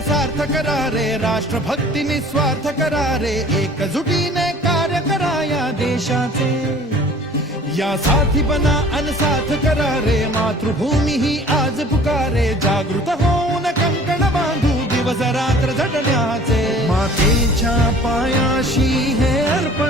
सार्थ करा रे, राष्ट्रभक्ती निस्वार्थ करा रे, एकजुटीने कार्य करा या देशाचे. या साथी बना अन साथ करा रे, मातृभूमी ही आज पुकारे. जागृत होऊन कंकण बांधू दिवस रात्र झटण्याचे. मातेच्या पायाशी हे अर्पण